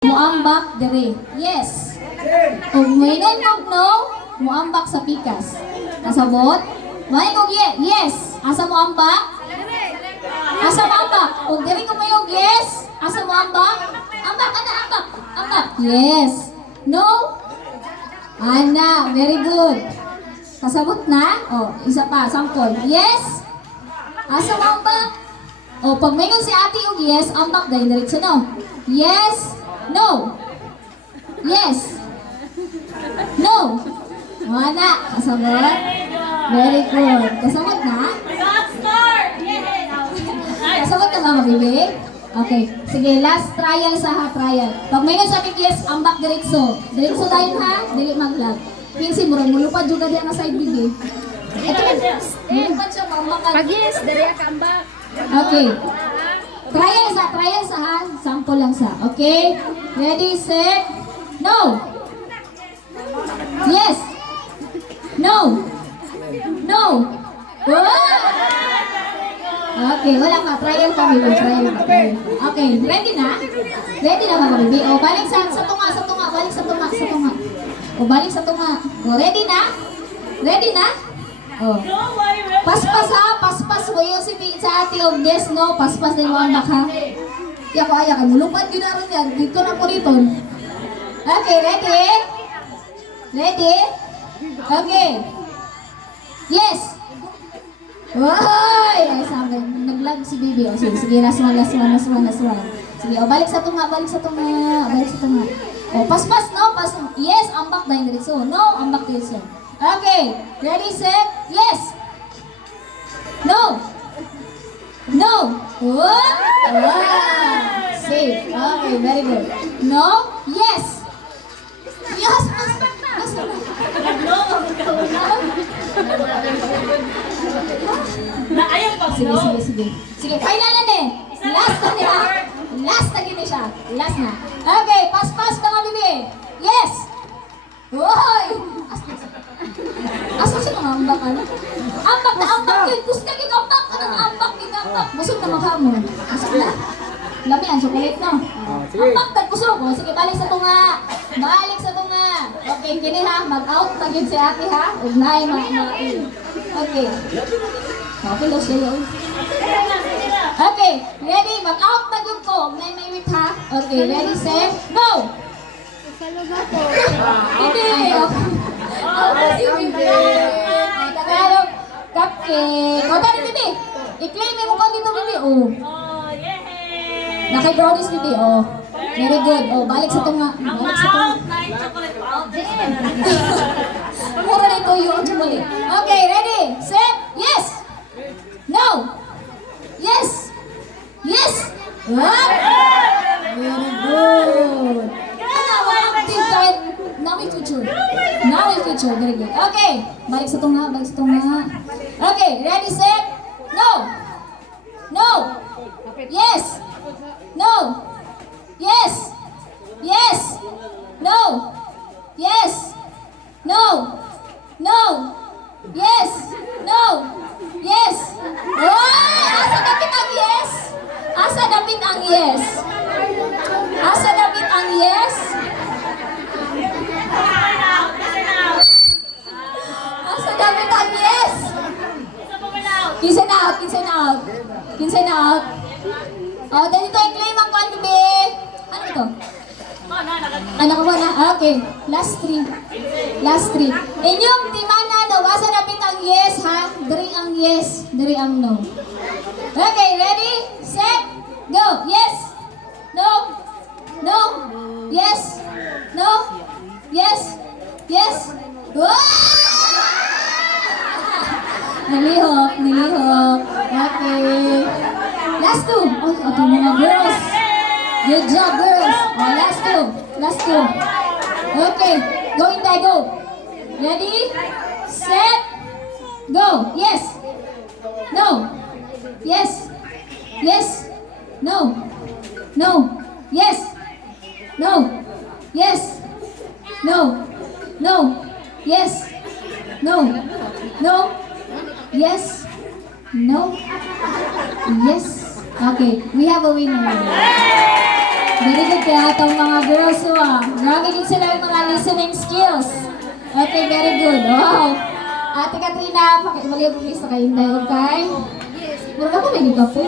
Muambak dere. Yes. Ug moingon kog no, muambak sa pikas. Nasabot? May kog yes. Asa muambak? Asa muambak? Ug diri ko mayog yes. Asa muambak? Ambak ana ambak. Ambak. Yes. No? Ana, very good. Kasabot na? Oh, isa pa, sample. Yes. Asa muambak? Oh, pag mayroon si ate og yes, ambak dahil diretso no. Yes. No. Yes. No. Wala. Kasabot? Very good. Kasabot na? Kasabot na mga bibi? Okay. Sige, last trial sa ha, trial. Pag may nagsabi yes, ambak diretso. Diretso tayo ha, dili maglag. Pinsi, murang mulupad juga diyan na side bibi. Ito, mulupad siya, mamakan. Pag yes, dari ka ambak. Okay. Trial sa ha. Sample lang sa. Okay? Ready, set, no. Yes. No. No. Wow! Okay, wala ka. Trial ka, baby. Trial ka. Okay, ready na? Ready na mga baby? O, balik sa tunga. Balik sa tunga. O, balik sa tunga. O, ready na? Ready na? O. Paspas ha, paspas mo yung sa ate of yes, no? Paspas din mo ang baka. Kaya ko ayaw, mulupad yun na rin yan. Dito na po rito. Okay, ready? Ready? Okay. Yes! Woy! Ay, sabi, naglag si baby. O, sige, last one. Sige, o, balik sa tunga. O, paspas, no? Yes, ambak dahil diretso. No, ambak diretso. Okay, ready, set, yes! No! No! Wow! Safe. Okay, very good. No? Yes! Yes! Sige, final na eh. Last na niya. Last na gini siya. Last na. Okay, pas ka nga, bibi. Yes! Woy! Asa siya nga ambak, ano? Ambak yun. Gusto ka ambak. Anong ambak? Busog na maghamon. Busog na. Lami ang chocolate, no? Ambak, tagpusog. O, sige, balik sa tunga. Okay, kini ha. Mag-out na yun si ate, ha? Ugnay, okay. Okay, lo siya yun. Okay, ready? Mag-out na yun ko. Ugnay may wit, ha? Okay, ready, set, go! Hindi. Tagalog. Cupcake. O, tari, bibi. I-claim mo ko dito, bibi. O. Naka-brownies, bibi. O. Very good. O, balik sa tunga. Mura na ito yung chocolate. Okay, ready? Set. Yes. No. Yes. Yes. What? Very good. Now in future. Very good. Okay. Balik sa tunga. Okay. Ready, set. No. No. Yes. No. Yes. Yes. No. Yes. No. No. Yes. No. Yes. Oh! Asa dapit ang yes? Asa dapit ang yes? Asa dapit ang yes? Asa dapit ang yes? Kinsa na out. Oh, dahil ito i-claim ang kwan, bebe. Ano ito? Nakakuha na. Okay. Last three. Inyong timana daw, asa dapit ang yes, ha? Diri ang no. Okay, ready? Set. Go. Yes. No. No. Yes. No. Yes. Yes. Nilihok. Okay. Last two. Oh, ito mga girls. Good job, girls. Oh, last two. Okay. Go in there, go. Ready? Set. Go. Yes. No. Yes. Yes. No. No. Yes. No. Yes. No. No. Yes. No. No. Yes. No. Yes. Okay. We have a winner. Very good kaya itong mga girls grabe din sila yung mga listening skills. Okay, very good. Wow. Ate Katrina, pakibaliw po please na kayo tayo, okay? Mura ka pa may ka po.